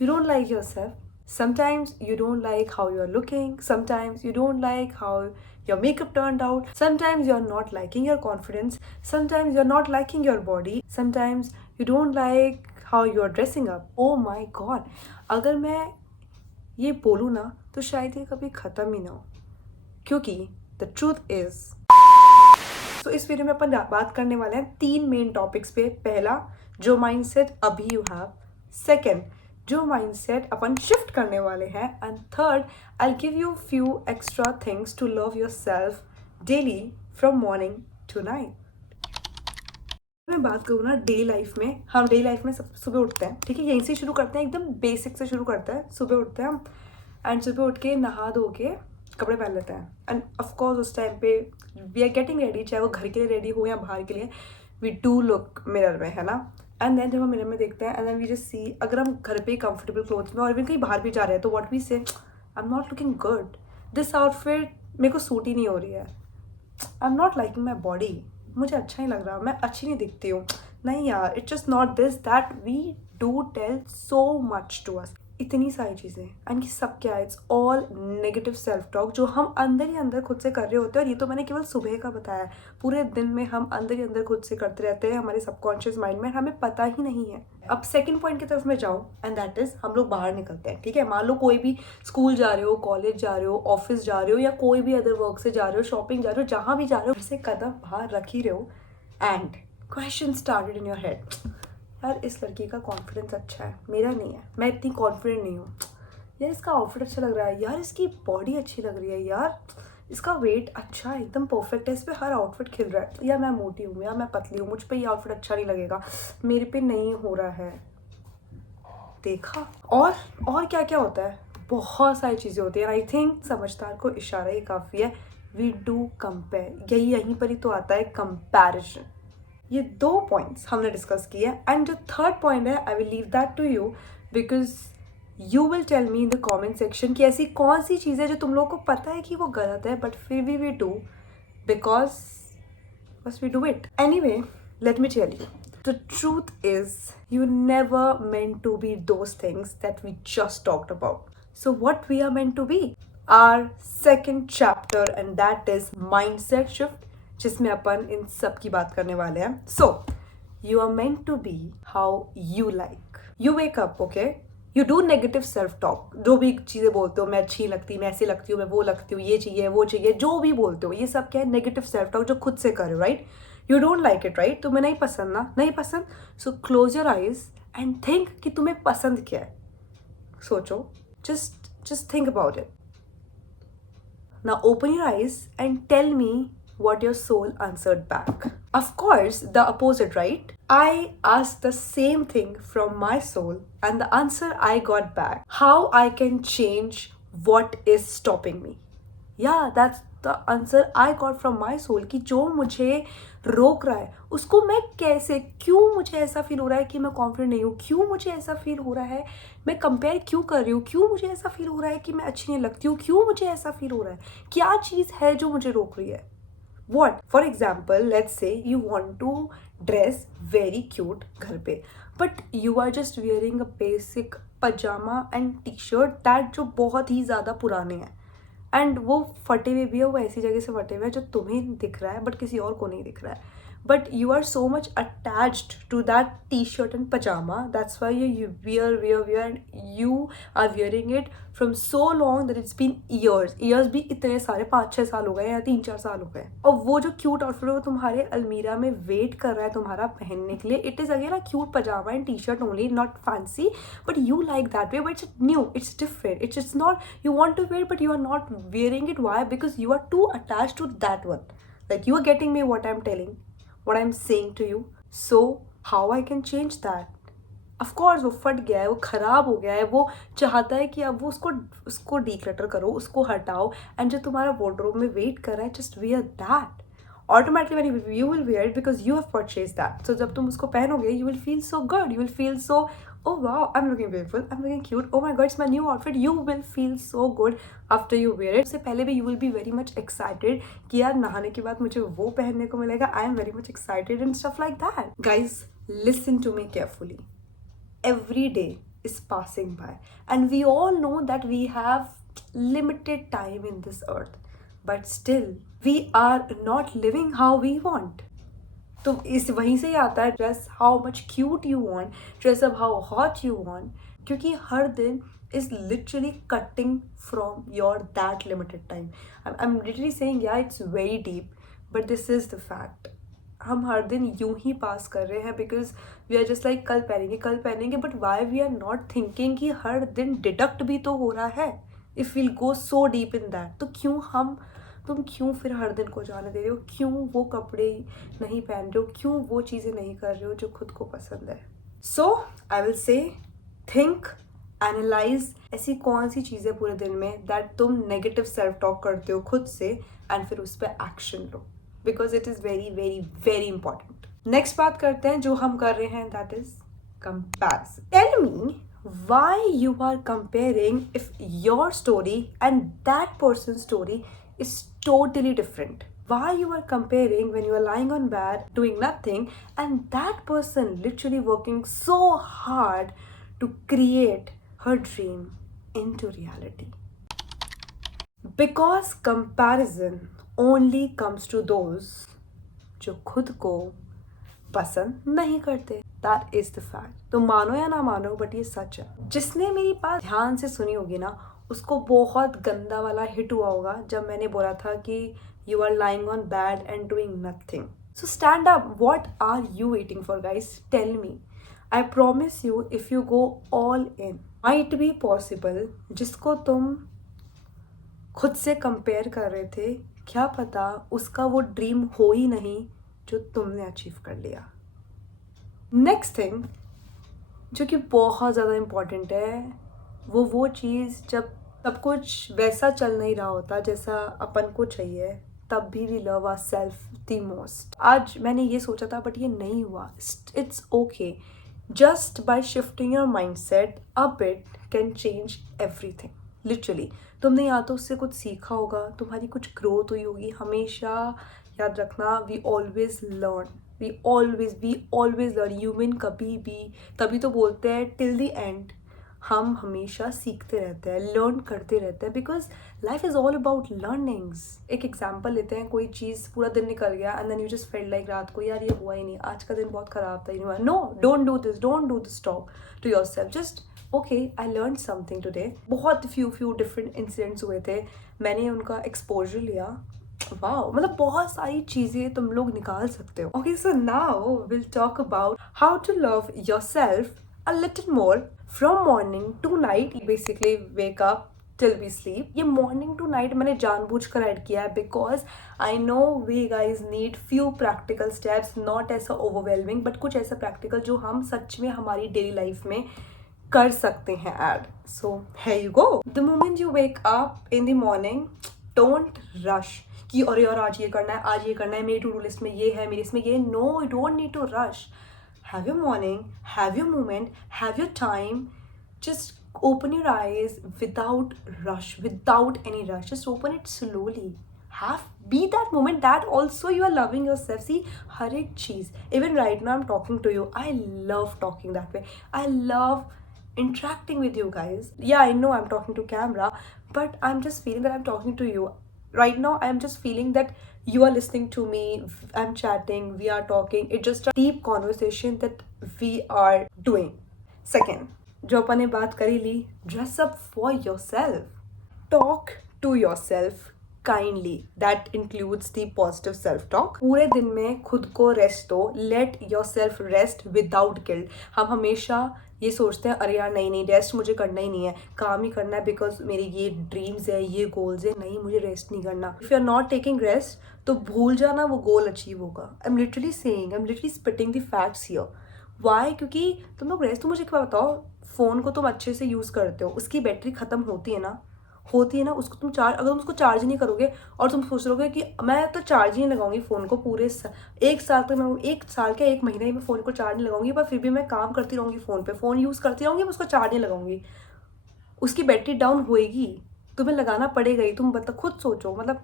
You don't like yourself. Sometimes you don't like how you're looking. Sometimes you don't like how your makeup turned out. Sometimes you're not liking your confidence. Sometimes you're not liking your body. Sometimes you don't like how you're dressing up. Oh my god. अगर मैं ये बोलूँ ना तो शायद ये कभी ख़त्म ही ना हो, क्योंकि द ट्रूथ इज़ तो इस वीडियो में अपन बात करने वाले हैं 3 मेन टॉपिक्स पे। पहला, जो माइंडसेट अभी यू हैव। सेकंड, जो माइंडसेट अपन शिफ्ट करने वाले हैं। And third, I give you few extra things to love yourself daily from morning to night. मैं बात करूँ ना डे लाइफ में, हम डे लाइफ में सब सुबह उठते हैं, ठीक है, यहीं से शुरू करते हैं, एकदम बेसिक से शुरू करते हैं। सुबह उठते हैं हम एंड सुबह उठ के नहा धो के कपड़े पहन लेते हैं। एंड ऑफकोर्स उस टाइम पे वी आर गेटिंग रेडी, चाहे वो घर के लिए रेडी हो या बाहर के लिए, वी डू लुक मिरर में, है ना। एंड देन जब हम मिरर में देखते हैं and then we just see, अगर हम घर पे कंफर्टेबल क्लोथ्स में और इवन कहीं बाहर भी जा रहे हैं तो व्हाट वी से, I am not looking good, this outfit मेरे को सूट ही नहीं हो रही है, I am not liking my body, मुझे अच्छा नहीं लग रहा, मैं अच्छी नहीं दिखती हूँ। नहीं यार, it's just not this that we do tell so much to us. इतनी सारी चीज़ें एंड ये सब क्या है, it's all negative self talk जो हम अंदर ही अंदर खुद से कर रहे होते हैं। और ये तो मैंने केवल सुबह का बताया है, पूरे दिन में हम अंदर ही अंदर खुद से करते रहते हैं, हमारे सबकॉन्शियस माइंड में, हमें पता ही नहीं है। अब सेकंड पॉइंट की तरफ मैं जाऊँ एंड दैट इज, हम लोग बाहर निकलते हैं, ठीक है। मान लो कोई भी स्कूल जा रहे हो, कॉलेज जा रहे हो, ऑफिस जा रहे हो, या कोई भी अदर वर्क से जा रहे हो, शॉपिंग जा रहे हो, जहाँ भी जा रहे हो, घर से कदम बाहर रख ही रहे हो and question started in your head, यार इस लड़की का कॉन्फिडेंस अच्छा है, मेरा नहीं है, मैं इतनी कॉन्फिडेंट नहीं हूँ, यार इसका आउटफिट अच्छा लग रहा है, यार इसकी बॉडी अच्छी लग रही है, यार इसका वेट अच्छा है, एकदम परफेक्ट है, इस पर हर आउटफिट खिल रहा है, या मैं मोटी हूँ, या मैं पतली हूँ, मुझ पर ये आउटफिट अच्छा नहीं लगेगा, मेरे पे नहीं हो रहा है। देखा। और क्या क्या होता है, बहुत सारी चीज़ें होती हैं। आई थिंक समझदार को इशारा ही काफ़ी है। वी डू कंपेयर, यहीं पर ही तो आता है कंपैरिजन। ये 2 पॉइंट्स हमने डिस्कस किए हैं एंड जो थर्ड पॉइंट है, I will leave that to you because you will tell me in the comment section कि ऐसी कौन सी चीज़ है जो तुम लोगों को पता है कि वो गलत है बट फिर भी वी डू बिकॉज बस we do it anyway. Let me tell you, the truth is you never meant to be those things that we just talked about. So what we are meant to be, our second chapter, and that is mindset shift, जिसमें अपन इन सब की बात करने वाले हैं। So you are meant to be how you like. You wake up, okay? You do negative self talk, जो भी चीज़ें बोलते हो, मैं अच्छी लगती, मैं ऐसी लगती हूँ, मैं वो लगती हूँ, ये चाहिए वो चाहिए, जो भी बोलते हो, ये सब क्या है, नेगेटिव सेल्फ टॉक जो खुद से करो, right. You don't like it, right, तुम्हें नहीं पसंद ना, नहीं पसंद, so close your eyes and think कि तुम्हें पसंद क्या है, सोचो, just think about it. Now open your eyes and tell me what your soul answered back. Of course, the opposite, right? I asked the same thing from my soul, and the answer I got back, how I can change what is stopping me. Yeah, that's the answer I got from my soul कि जो मुझे रोक रहा है उसको मैं कैसे, क्यों मुझे ऐसा फील हो रहा है कि मैं कॉन्फिडेंट नहीं हूँ, क्यों मुझे ऐसा फील हो रहा है, मैं कंपेयर क्यों कर रही हूँ, क्यों मुझे ऐसा फील हो रहा है कि मैं अच्छी नहीं लगती हूँ, क्यों मुझे ऐसा फील हो रहा है, क्या चीज़ है जो मुझे रोक रही है। What? For example, let's say you want to dress very cute घर पे, but you are just wearing a basic pajama and t-shirt that जो बहुत ही ज़्यादा पुराने हैं एंड वो फटे हुए भी है, वो ऐसी जगह से फटे हुए हैं जो तुम्हें दिख रहा है बट किसी और को नहीं दिख रहा है, but you are so much attached to that t-shirt and pajama, that's why you wear and you are wearing it from so long that it's been years भी इतने सारे 5-6 साल हो गए या 3-4 साल हो गए, और वो जो क्यूट आउटफिट है वो तुम्हारे अलमीरा में वेट कर रहा है तुम्हारा पहनने के लिए। It is again a cute pyjama and t-shirt only, not fancy, but you like that way, but it's new, it's different, it's not, you want to wear but you are not wearing it. Why? Because you are too attached to that one. Like, you are getting me what I'm telling, what I'm saying to you. So how I can change that? Of course वो फट गया है, वो ख़राब हो गया है, वो चाहता है कि अब वो उसको डीक्लटर करो, उसको हटाओ, एंड जो तुम्हारा वार्डरोब में वेट कर रहा है, just wear that automatically when you will wear it because you have purchased that. So जब तुम उसको पहनोगे you will feel so good, you will feel so, oh wow, I'm looking beautiful, I'm looking cute, oh my god, it's my new outfit. You will feel so good after you wear it. उससे पहले भी you will be very much excited कि यार नहाने के बाद मुझे वो पहनने को मिलेगा, I am very much excited and stuff like that. Guys, listen to me carefully. Every day is passing by, and we all know that we have limited time in this earth, but still we are not living how we want. तो इस वहीं से ही आता है dress how much cute you want, dress up how hot you want, क्योंकि हर दिन is literally cutting from your that limited time. I'm literally saying yeah it's very deep, but this is the fact. हम हर दिन यूं ही पास कर रहे हैं because we are just like कल पहनेंगे, but why we are not thinking कि हर दिन डिडक्ट भी तो हो रहा है. If we'll go so deep in that, तो तुम क्यों फिर हर दिन को जाने दे रहे हो, क्यों वो कपड़े नहीं पहन रहे हो, क्यों वो चीज़ें नहीं कर रहे हो जो खुद को पसंद है. So I will say think, analyse ऐसी कौन सी चीज़ें पूरे दिन में दैट तुम नेगेटिव सेल्फ टॉक करते हो खुद से, एंड फिर उस पर एक्शन लो, because it is very very very important. Next बात करते हैं जो हम कर रहे हैं, that is comparison. Tell me why you are comparing if your story and that person's story is totally different. Why you are comparing when you are lying on bed doing nothing and that person literally working so hard to create her dream into reality? Because comparison only comes to those जो खुद को पसंद नहीं करते. That is the fact. तो मानो या ना मानो, बट ये सच है. जिसने मेरी बात ध्यान से सुनी होगी ना, उसको बहुत गंदा वाला हिट हुआ होगा जब मैंने बोला था कि you are lying on bed and doing nothing. So stand up. What are you waiting for guys? Tell me. I promise you if you go all in, might be possible. जिसको तुम खुद से कंपेयर कर रहे थे, क्या पता उसका वो ड्रीम हो ही नहीं जो तुमने अचीव कर लिया. नेक्स्ट थिंग जो कि बहुत ज़्यादा इम्पॉर्टेंट है, वो चीज़ जब सब कुछ वैसा चल नहीं रहा होता जैसा अपन को चाहिए, तब भी we love ourself the most. आज मैंने ये सोचा था बट ये नहीं हुआ. It's okay. Just by shifting your mindset a bit can change everything. Literally तुमने या तो उससे कुछ सीखा होगा, तुम्हारी कुछ ग्रोथ हुई होगी. हमेशा याद रखना, we always learn. We always learn. Human कभी भी, तभी तो बोलते हैं टिल द एंड हम हमेशा सीखते रहते हैं, लर्न करते रहते हैं, because life is all about learnings. एक एग्जाम्पल लेते हैं, कोई चीज़ पूरा दिन निकल गया and then you just felt like रात को यार ये हुआ ही नहीं, आज का दिन बहुत ख़राब था, ये नहीं हुआ. No, don't do this talk to yourself. Just okay, I learn something today. बहुत फ्यू डिफरेंट इंसिडेंट्स हुए थे, मैंने उनका एक्सपोजर लिया. वाओ, मतलब बहुत सारी चीज़ें तुम लोग निकाल सकते हो. Okay, so now will talk about how to love yourself a little more from morning to night. Basically wake up till we sleep. ये मॉर्निंग टू नाइट मैंने जानबूझकर ऐड किया है because I know we guys need few practical steps, not ऐसा overwhelming but कुछ ऐसा practical जो हम सच में हमारी डेली लाइफ में कर सकते हैं add. So here you go. The moment you wake up in the morning, don't rush कि अरे यार आज ये करना है, मेरी टू डू लिस्ट में ये है, मेरी इसमें ये. No, you don't need to rush. Have your morning, have your moment, have your time. Just open your eyes without rush, without any rush. Just open it slowly. Be that moment that also you are loving yourself. See, हर एक चीज़, even right now I'm talking to you, I love talking that way. I love interacting with you guys. Yeah, I know I'm talking to camera, but I'm just feeling that I'm talking to you. Right now, I'm just feeling that you are listening to me, I'm chatting, we are talking. It's just a deep conversation that we are doing. Second, जो अपन ने बात करी ली, dress up for yourself. Talk to yourself kindly. That includes the positive self-talk. पूरे दिन में खुद को rest दो. Let yourself rest without guilt. हम हमेशा ये सोचते हैं अरे यार नहीं रेस्ट मुझे करना ही नहीं है, काम ही करना है बिकॉज मेरे ये ड्रीम्स है, ये गोल्स है. नहीं, मुझे रेस्ट नहीं करना. If you are not taking rest तो भूल जाना वो गोल अचीव होगा. I am literally spitting the facts here. Why? क्योंकि तुम लोग रेस्ट, तो मुझे क्या बताओ, फ़ोन को तुम अच्छे से यूज़ करते हो, उसकी बैटरी ख़त्म होती है ना, उसको तुम अगर तुम उसको चार्ज नहीं करोगे और तुम सोच रहोगे कि मैं तो चार्ज ही नहीं लगाऊंगी फ़ोन को पूरे एक साल तक, मैं एक महीने ही मैं फ़ोन को चार्ज नहीं लगाऊंगी, पर फिर भी मैं काम करती रहूँगी फ़ोन पे, फ़ोन यूज़ करती रहूँगी, मैं उसको चार्ज नहीं लगाऊंगी, उसकी बैटरी डाउन होएगी. तुम्हें लगाना पड़ेगा ही. तुम मतलब खुद सोचो, मतलब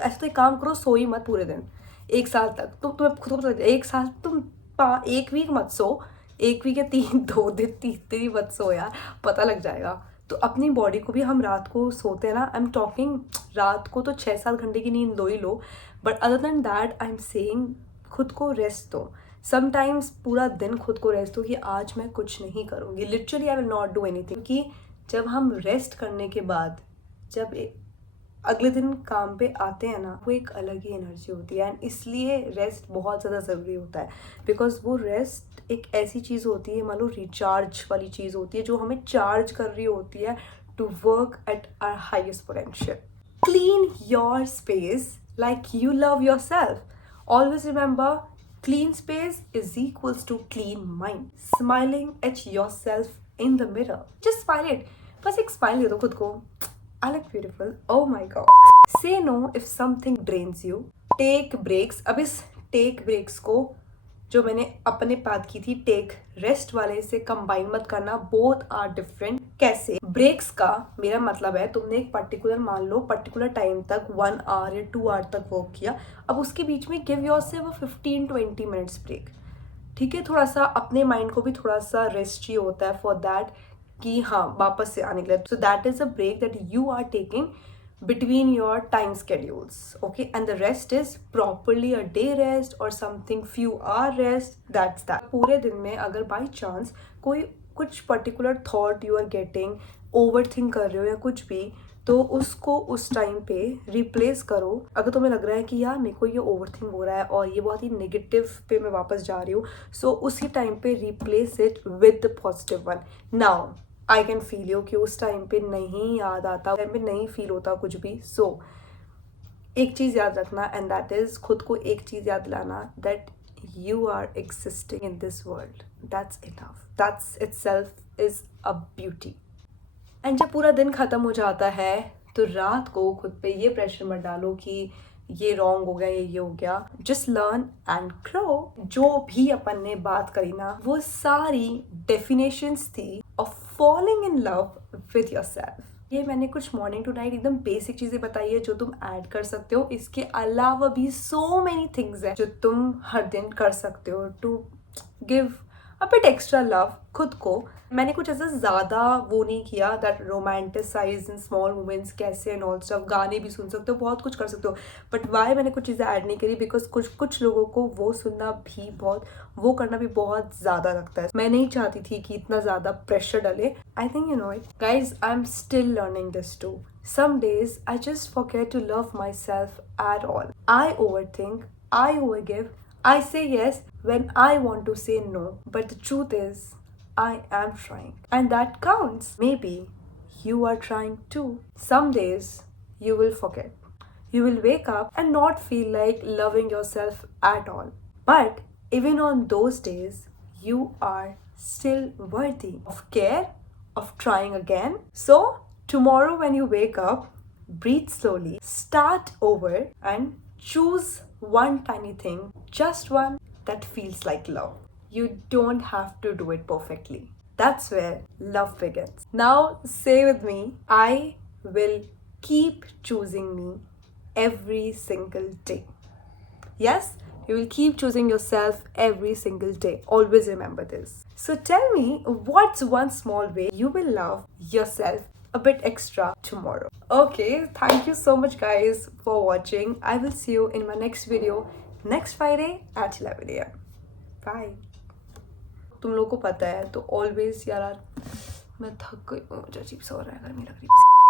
ऐसे तो एक काम करो, सो ही मत पूरे दिन एक साल तक. तुम्हें खुद को एक साल तुम 1 वीक मत सो, 1 वीक या 2 दिन 3 दिन ही मत सो यार, पता लग जाएगा। तो अपनी बॉडी को भी हम रात को सोते हैं ना, आई एम टॉकिंग रात को तो 6-7 घंटे की नींद लो ही लो, but other than that I am saying खुद को रेस्ट दो। समटाइम्स पूरा दिन खुद को रेस्ट दो कि आज मैं कुछ नहीं करूँगी, literally I will not do anything. क्योंकि जब हम रेस्ट करने के बाद जब अगले दिन काम पे आते हैं ना, वो एक अलग ही एनर्जी होती है। एंड इसलिए रेस्ट बहुत ज़्यादा ज़रूरी होता है, बिकॉज वो रेस्ट एक ऐसी चीज़ होती है, मान लो रिचार्ज वाली चीज़ होती है, जो हमें चार्ज कर रही होती है to work at our highest potential. Clean your space like you love yourself. Always remember, clean space is equals to clean mind. Smiling at yourself in the mirror. Just smile it. बस एक smile दे दो खुद को. I look beautiful. Oh my god. Say no if something drains you. Take breaks. अब इस take breaks को जो मैंने अपने बात की थी टेक रेस्ट वाले से कंबाइन मत करना, बोथ आर डिफरेंट। कैसे? ब्रेक्स का मेरा मतलब है तुमने एक पर्टिकुलर, मान लो पर्टिकुलर टाइम तक 1 आवर या 2 आवर तक वर्क किया, अब उसके बीच में गिव योरसेल्फ 15-20 मिनट्स ब्रेक। ठीक है, थोड़ा सा अपने माइंड को भी थोड़ा सा रेस्ट चाहिए होता है फॉर दैट कि हाँ वापस से आने के लिए। So that is a break that you are taking between your time schedules, okay? And the rest is properly a day rest or something few hour rest, that's that. पूरे दिन में अगर by chance कोई कुछ particular thought you are getting, overthink कर रहे हो या कुछ भी, तो उसको उस टाइम पे रिप्लेस करो। अगर तुम्हें लग रहा है कि यार मेरे को ये ओवरथिंक हो रहा है और ये बहुत ही नेगेटिव पे मैं वापस जा रही हूँ, सो उसी टाइम पे replace it with the positive one. Now I can feel you कि उस टाइम पे नहीं याद आता, टाइम पे नहीं फील होता कुछ भी। सो एक चीज़ याद रखना, एंड दैट इज़ खुद को एक चीज़ याद दिलाना, that you are existing in this world, that's enough, that's itself is a beauty. And जब पूरा दिन ख़त्म हो जाता है तो रात को खुद पे ये प्रेशर मत डालो कि ये रॉन्ग हो गया, ये हो गया। Just learn and grow. जो भी अपन ने बात करी ना, वो सारी डेफिनेशंस थी of falling in love with yourself. ये मैंने कुछ मॉर्निंग टू नाइट एकदम बेसिक चीज़ें बताई है जो तुम ऐड कर सकते हो। इसके अलावा भी सो मेनी थिंग्स है जो तुम हर दिन कर सकते हो to give a bit extra love खुद को। मैंने कुछ ऐसा ज़्यादा वो नहीं किया that romanticize in small moments कैसे एंड ऑल स्टफ। गाने भी सुन सकते हो, बहुत कुछ कर सकते हो, बट वाई मैंने कुछ चीज़ें ऐड नहीं करी, बिकॉज कुछ लोगों को वो सुनना भी बहुत, वो करना भी बहुत ज़्यादा लगता है। मैं नहीं चाहती थी कि इतना ज़्यादा प्रेशर डले। I think you know it guys, I am still learning this too. Some days I just forget to love myself at all. I overthink, I overgive, I say yes when I want to say no. But the truth is, I am trying. And that counts. Maybe you are trying too. Some days you will forget. You will wake up and not feel like loving yourself at all. But even on those days, you are still worthy of care, of trying again. So, tomorrow when you wake up, breathe slowly, start over, and choose one tiny thing, just one, that feels like love. You don't have to do it perfectly. That's where love begins. Now say with me, I will keep choosing me every single day. Yes, you will keep choosing yourself every single day. Always remember this. So tell me, what's one small way you will love yourself a bit extra tomorrow? Okay, thank you so much guys for watching. I will see you in my next video next Friday at 11 AM. Bye. तुम लोगों को पता है तो always यार मैं थक गई हूँ, मुझे अजीब सा हो रहा है, गर्मी लग रही है।